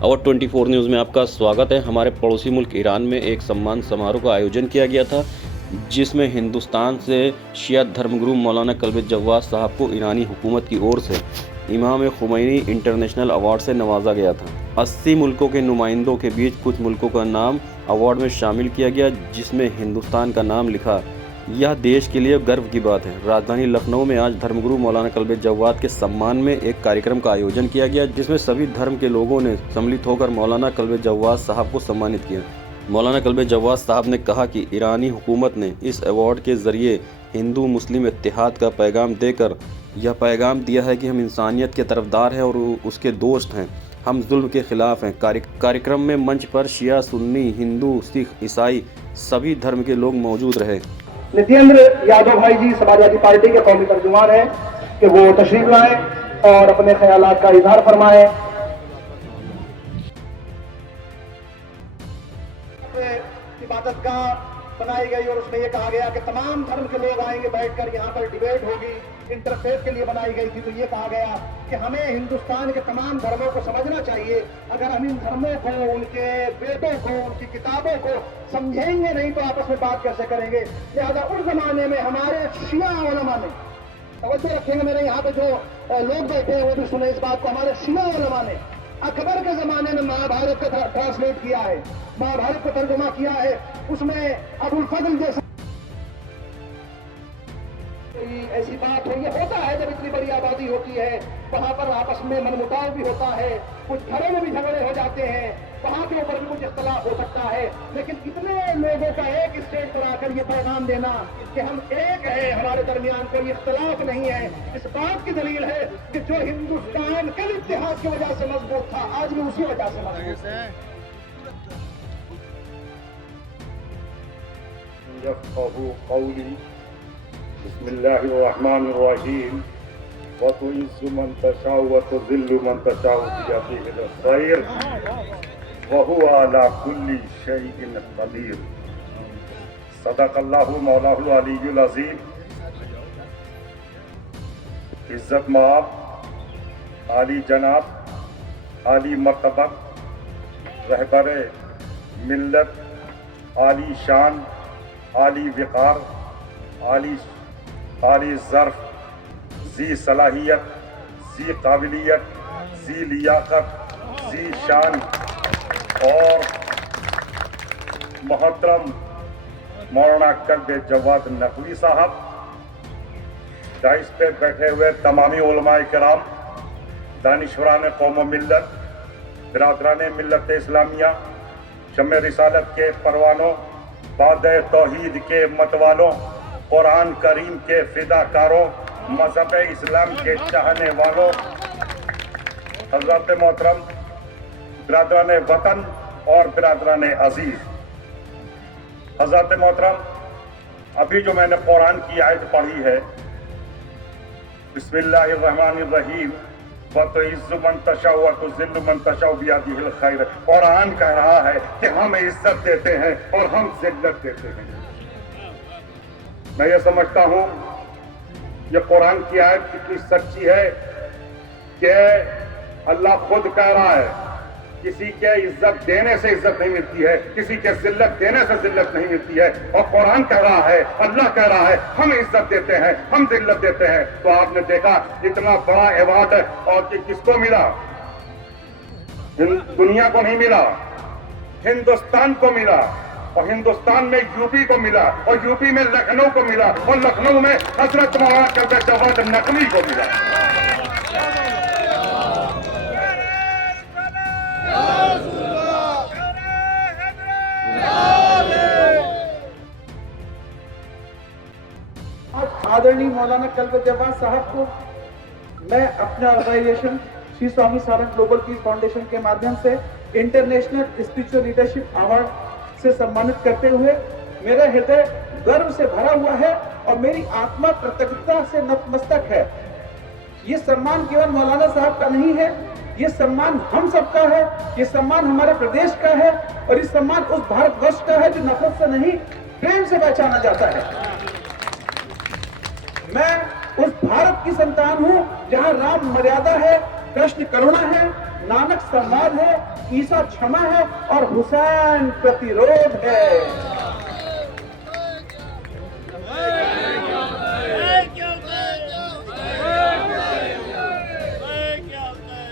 और 24 न्यूज़ में आपका स्वागत है। हमारे पड़ोसी मुल्क ईरान में एक सम्मान समारोह का आयोजन किया गया था, जिसमें हिंदुस्तान से शिया धर्मगुरु मौलाना कल्बे जव्वाद साहब को ईरानी हुकूमत की ओर से इमाम खुमैनी इंटरनेशनल अवार्ड से नवाजा गया था। 80 मुल्कों के नुमाइंदों के बीच कुछ मुल्कों का नाम अवार्ड में शामिल किया गया, जिसमें हिंदुस्तान का नाम लिखा। यह देश के लिए गर्व की बात है। राजधानी लखनऊ में आज धर्मगुरु मौलाना कल्बे जव्वाद के सम्मान में एक कार्यक्रम का आयोजन किया गया, जिसमें सभी धर्म के लोगों ने सम्मिलित होकर मौलाना कल्बे जव्वाद साहब को सम्मानित किया। मौलाना कल्बे जव्वाद साहब ने कहा कि ईरानी हुकूमत ने इस अवार्ड के ज़रिए हिंदू मुस्लिम इत्तेहाद का पैगाम देकर यह पैगाम दिया है कि हम इंसानियत के तरफदार हैं और उसके दोस्त हैं, हम जुल्म के ख़िलाफ़ हैं। कार्यक्रम में मंच पर शिया, सुन्नी, हिंदू, सिख, ईसाई सभी धर्म के लोग मौजूद रहे। नितेंद्र यादव भाई जी समाजवादी पार्टी के कौमी तर्जुमान हैं कि वो तशरीफ लाएं और अपने ख्यालात का इजहार फरमाएं। इबादतगाह बनाई गई और उसमें यह कहा गया कि तमाम धर्म के लोग आएंगे, बैठकर यहाँ पर डिबेट होगी। इंटरफेथ के लिए बनाई गई थी, तो ये कहा गया कि हमें हिंदुस्तान के तमाम धर्मों को समझना चाहिए। अगर हम इन धर्मों को, उनके वेदों को, उनकी किताबों को समझेंगे नहीं तो आपस में बात कैसे करेंगे। लिहाजा उस जमाने में हमारे शिया उलमा ने, तवज्जो रखेंगे, मेरे यहाँ पे जो लोग बैठे हैं वो भी सुने इस बात को, हमारे शिया उलमा ने अकबर के जमाने में महाभारत का ट्रांसलेट किया है, महाभारत को तर्जुमा किया है। उसमें अबुल फजल जैसा ऐसी बात हो, ये होता है जब इतनी बड़ी आबादी होती है, वहां पर आपस में मनमुटाव भी होता है, कुछ घरों में भी झगड़े हो जाते हैं, वहां के ऊपर भी कुछ इख्तलाफ हो सकता है। लेकिन इतने लोगों का एक स्टेज पर आकर ये पैगाम देना कि हम एक है, हमारे दरमियान कोई इख्तलाफ नहीं है, इस बात की दलील है कि जो हिंदुस्तान कल इत्तेहाद की वजह से मजबूत था, आज भी उसी वजह से मजबूत है। बिस्मिल्लाहिर्रहमानिर्रहीम व तुइज़्ज़ु मन तशाउ व तुज़िल्लु मन तशाउ बियदिहिल खैर व हुवा अला कुल्ली शैइन क़दीर। सदक़ल्लाहु मौलाहुल अलीयुल अज़ीम। इज़्ज़त माब, आली जनाब, आली मर्तबत, रहबर मिल्लत, आली शान, आली विक़ार, आली ज़र्फ़, ज़ी सलाहियत, ज़ी काबिलियत, ज़ी लियाक़त, ज़ी शान और मोहतरम मौलाना कल्बे जव्वाद नकवी साहब, दाइस पे बैठे हुए तमामी उलमाए किराम, दानिशवरान कौम मिल्लत, बिरादरान मिल्लत इस्लामिया, शम्मे रिसालत के परवानों, बादे तौहीद के मतवालों, कुरान करीम के फिदाकारों, मज़हब इस्लाम के चाहने वालों, हज़रत मोहतरम बिरादरान वतन और बिरादरान अजीज, हज़रत मोहतरम अभी जो मैंने कुरान की आयत पढ़ी है, बिस्मिल्लाहिर्रहमानिर्रहीम व तुइज़्ज़ु मन तशाउ व तुज़िल्लु मन तशाउ बियदिहिल खैर, कुरान कह रहा है कि हम इज्जत देते हैं और हम जिल्लत देते हैं। मैं ये समझता हूँ ये कुरान की आयत कितनी सच्ची है कि अल्लाह खुद कह रहा है किसी के इज्जत देने से इज्जत नहीं मिलती है, किसी के जिल्लत देने से जिल्लत नहीं मिलती है। और कुरान कह रहा है, अल्लाह कह रहा है हम इज्जत देते हैं, हम जिल्लत देते हैं। तो आपने देखा इतना बड़ा अवार्ड और किसको मिला? दुनिया को नहीं मिला, हिंदुस्तान को मिला। और हिंदुस्तान में यूपी को मिला, और यूपी में लखनऊ को मिला, और लखनऊ में हजरत मौलाना कल्बे जव्वाद नकवी को मिला। आदरणीय मौलाना कल्बे जव्वाद साहब को मैं अपना organisation Shri Swami Sarang global peace foundation के माध्यम से इंटरनेशनल स्पिरिचुअल लीडरशिप अवार्ड से सम्मानित करते हुए मेरा हृदय गर्व से भरा हुआ है और मेरी आत्मा कृतज्ञता से नतमस्तक है। ये सम्मान केवल मौलाना साहब का नहीं है, ये सम्मान हम सबका है, ये सम्मान हमारे प्रदेश का है और ये सम्मान उस भारतवर्ष का है जो नफरत से नहीं प्रेम से पहचाना जाता है। मैं उस भारत की संतान हूँ जहाँ राम मर्यादा है, कृष्ण करुणा है, नानक संवाद है, ईसा क्षमा है और हुसैन प्रतिरोध है।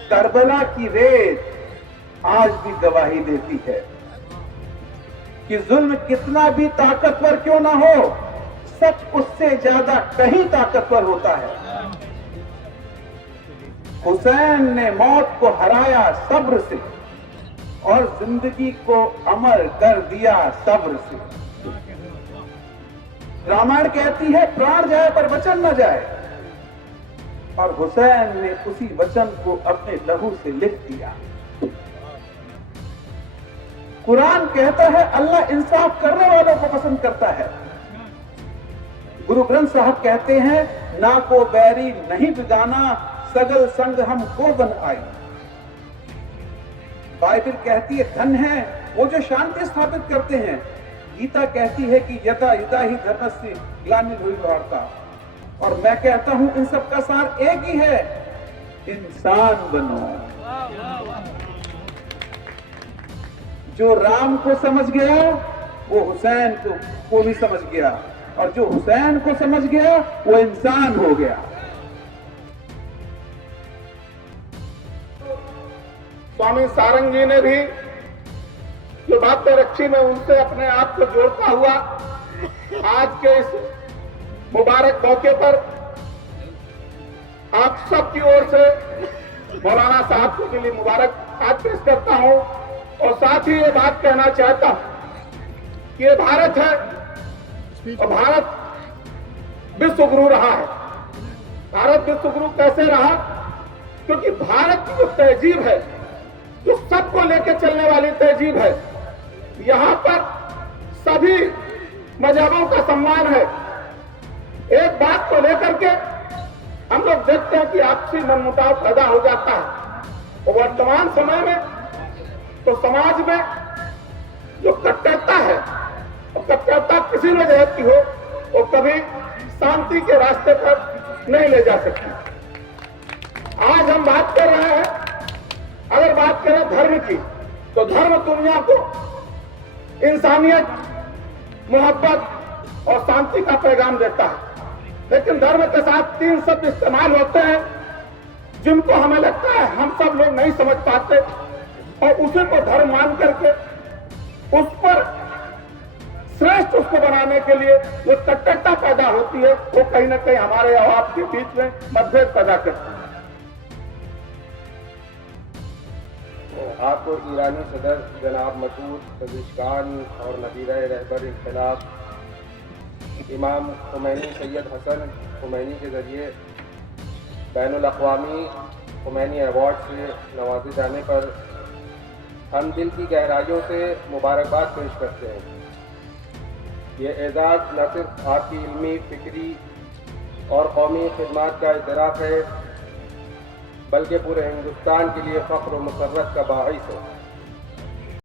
करबला की रेत आज भी गवाही देती है कि जुल्म कितना भी ताकतवर क्यों ना हो, सच उससे ज्यादा कहीं ताकतवर होता है। हुसैन ने मौत को हराया सब्र से और जिंदगी को अमर कर दिया सब्र से। रामायण कहती है प्राण जाए पर वचन न जाए, और हुसैन ने उसी वचन को अपने लहू से लिख दिया। कुरान कहता है अल्लाह इंसाफ करने वालों को पसंद करता है। गुरु ग्रंथ साहब कहते हैं ना को बैरी नहीं बिगाना, सगल संग हमको बन आई। बाइबल कहती है धन है वो जो शांति स्थापित करते हैं। गीता कहती है कि यथा युधा ही धर्मस्य ग्लानिर्भूय भारता। और मैं कहता हूं इन सब का सार एक ही है, इंसान बनो। जो राम को समझ गया वो हुसैन को भी समझ गया, और जो हुसैन को समझ गया वो इंसान हो गया। स्वामी सारंग जी ने भी जो बातें रखी, मैं उनसे अपने आप को जोड़ता हुआ आज के इस मुबारक मौके पर आप सबकी ओर से मौलाना साहब को के लिए मुबारक आज पेश करता हूं, और साथ ही ये बात कहना चाहता हूं कि ये भारत है और भारत विश्व गुरु रहा है। भारत विश्व गुरु कैसे रहा? क्योंकि भारत की जो तहजीब है, जो सबको लेकर चलने वाली तहजीब है, यहां पर सभी मजहबों का सम्मान है। एक बात को लेकर के हम लोग देखते हैं कि आपसी मनमुटाव पैदा हो जाता है, और वर्तमान समय में तो समाज में जो कट्टरता है, और कट्टरता किसी मजहब की हो, वो कभी शांति के रास्ते पर नहीं ले जा सकती। आज हम बात कर रहे हैं, अगर बात करें धर्म की, तो धर्म दुनिया को इंसानियत, मोहब्बत और शांति का पैगाम देता है। लेकिन धर्म के साथ 3 शब्द इस्तेमाल होते हैं जिनको हमें लगता है हम सब लोग नहीं समझ पाते, और उसी को धर्म मान करके उस पर श्रेष्ठ उसको बनाने के लिए जो कट्टरता पैदा होती है, वो कहीं ना कहीं हमारे और आपके बीच में मतभेद पैदा करती है। आपको ईरानी सदर जनाब मसूद पज़ेश्कियान और नज़ीर रहबर इख्तिलाफ इमाम खुमैनी सैयद हसन खुमैनी के ज़रिए बैनुल अक़वामी खुमैनी अवार्ड से नवाजे जाने पर हम दिल की गहराइयों से मुबारकबाद पेश करते हैं। ये एज़ाज़ न सिर्फ आपकी इल्मी, फ़िक्री और कौमी खिदमत का इतराफ़ है, बल्कि पूरे हिंदुस्तान के लिए फ़ख्र और मसर्रत का बाइस है।